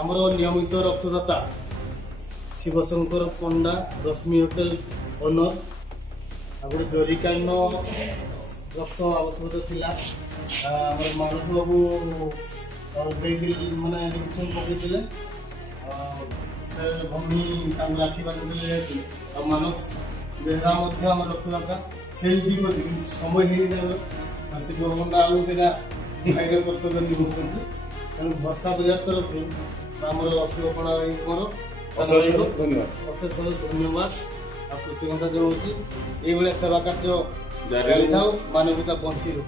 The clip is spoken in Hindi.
आमर नियमित रक्तदाता शिवशंकर पंडा रश्मि होटेल ओनर गोटे जरुरीकालीन रक्त आवश्यकता थिला मानस बाबू माने एडमिशन पकड़े से भूमि राखी बांधे मानस बेहरा रक्तदाता से समय से गवर्नमेंट आउ से भाईर कर्तव्य निभाऊँ तेणु वर्षा बजार तरफ शिवपणा अशेष धन्यवाद कृतज्ञता जनाऊँगी ये सेवा कार्य जारी था मानवता बंची रो।